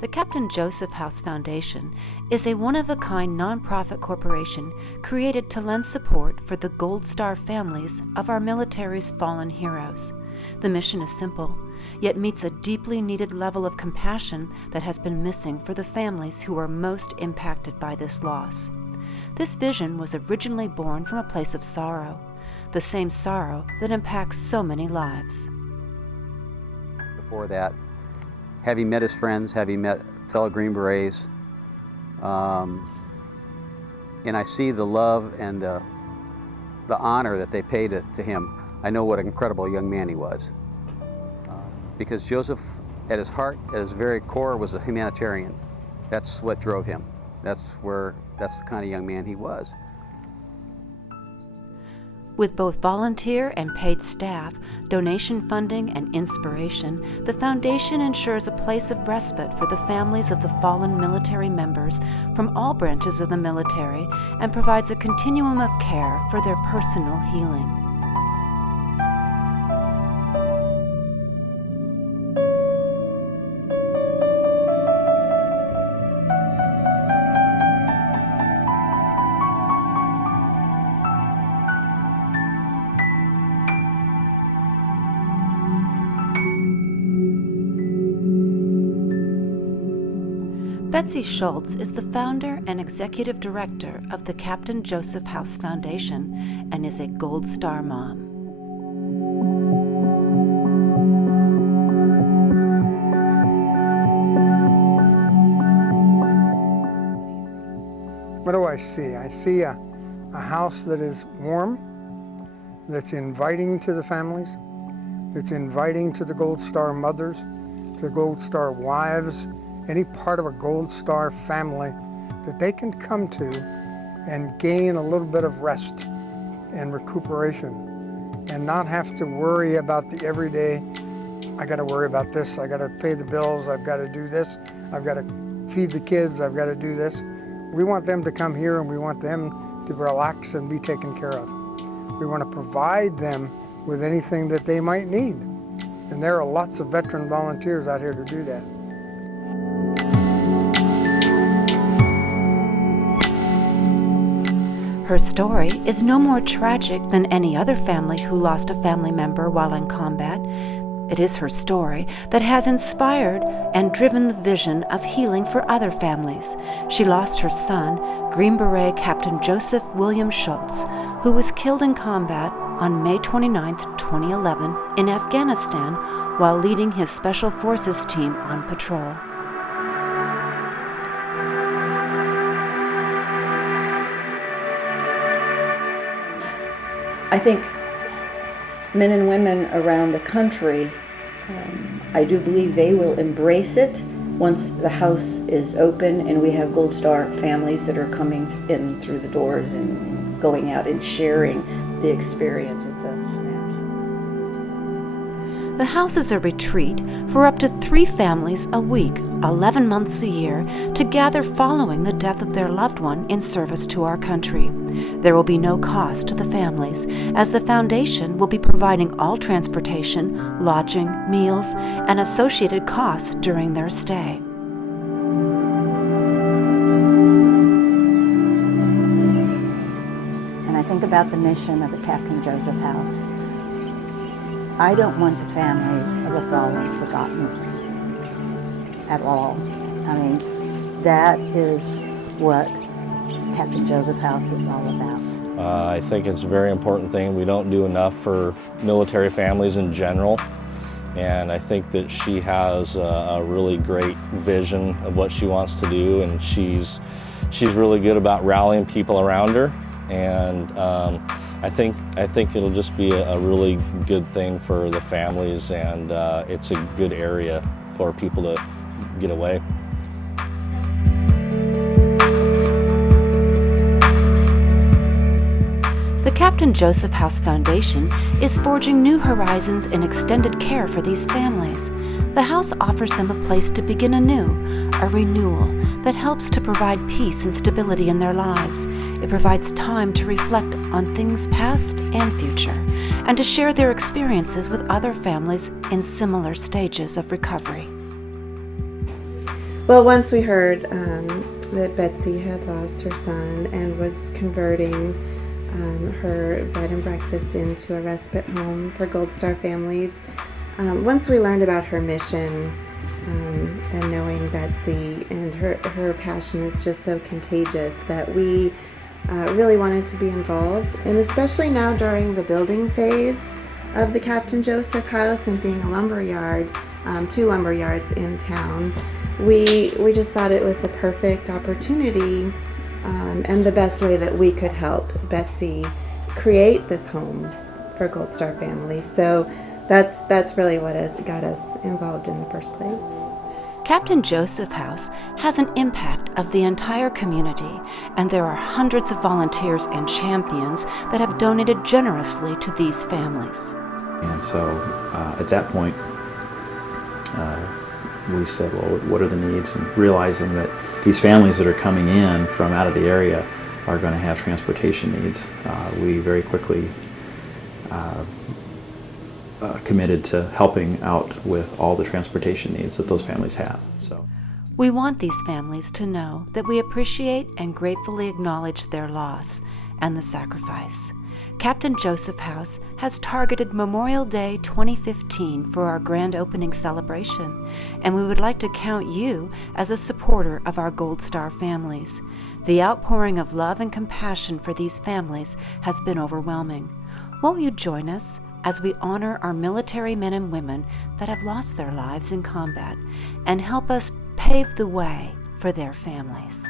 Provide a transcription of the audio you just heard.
The Captain Joseph House Foundation is a one-of-a-kind nonprofit corporation created to lend support for the Gold Star families of our military's fallen heroes. The mission is simple, yet meets a deeply needed level of compassion that has been missing for the families who are most impacted by this loss. This vision was originally born from a place of sorrow, the same sorrow that impacts so many lives. Before that, having met his friends, having met fellow Green Berets, and I see the love and the honor that they paid to him. I know what an incredible young man he was. Because Joseph, at his heart, at his very core, was a humanitarian. That's what drove him. That's the kind of young man he was. With both volunteer and paid staff, donation funding, and inspiration, the Foundation ensures a place of respite for the families of the fallen military members from all branches of the military and provides a continuum of care for their personal healing. Betsy Schultz is the founder and executive director of the Captain Joseph House Foundation and is a Gold Star mom. What do I see? I see a house that is warm, that's inviting to the families, that's inviting to the Gold Star mothers, to the Gold Star wives, any part of a Gold Star family that they can come to and gain a little bit of rest and recuperation and not have to worry about the everyday, I gotta worry about this, I gotta pay the bills, I've gotta do this, I've gotta feed the kids, I've gotta do this. We want them to come here and we want them to relax and be taken care of. We want to provide them with anything that they might need. And there are lots of veteran volunteers out here to do that. Her story is no more tragic than any other family who lost a family member while in combat. It is her story that has inspired and driven the vision of healing for other families. She lost her son, Green Beret Captain Joseph William Schultz, who was killed in combat on May 29, 2011 in Afghanistan while leading his Special Forces team on patrol. I think men and women around the country, I do believe they will embrace it once the house is open and we have Gold Star families that are coming in through the doors and going out and sharing the experience. It's a snapshot. The house is a retreat for up to 3 families a week, 11 months a year, to gather following the death of their loved one in service to our country. There will be no cost to the families, as the Foundation will be providing all transportation, lodging, meals, and associated costs during their stay. And I think about the mission of the Captain Joseph House. I don't want the families of the fallen forgotten at all. I mean, that is what Captain Joseph House is all about. I think it's a very important thing. We don't do enough for military families in general, and I think that she has a really great vision of what she wants to do, and she's really good about rallying people around her, and I think it'll just be a really good thing for the families, and it's a good area for people to get away. The Captain Joseph House Foundation is forging new horizons in extended care for these families. The house offers them a place to begin anew, a renewal that helps to provide peace and stability in their lives. It provides time to reflect on things past and future, and to share their experiences with other families in similar stages of recovery. Well, once we heard that Betsy had lost her son and was converting her bed and breakfast into a respite home for Gold Star families, once we learned about her mission, and knowing Betsy and her passion is just so contagious that we really wanted to be involved. And especially now during the building phase of the Captain Joseph House and being a lumber yard, 2 lumber yards in town, we just thought it was a perfect opportunity and the best way that we could help Betsy create this home for Gold Star families. So that's really what got us involved in the first place. Captain Joseph House has an impact of the entire community, and there are hundreds of volunteers and champions that have donated generously to these families. And so at that point, we said, well, what are the needs? And realizing that these families that are coming in from out of the area are going to have transportation needs, we very quickly committed to helping out with all the transportation needs that those families have. So, we want these families to know that we appreciate and gratefully acknowledge their loss and the sacrifice. Captain Joseph House has targeted Memorial Day 2015 for our grand opening celebration, and we would like to count you as a supporter of our Gold Star families. The outpouring of love and compassion for these families has been overwhelming. Won't you join us as we honor our military men and women that have lost their lives in combat and help us pave the way for their families?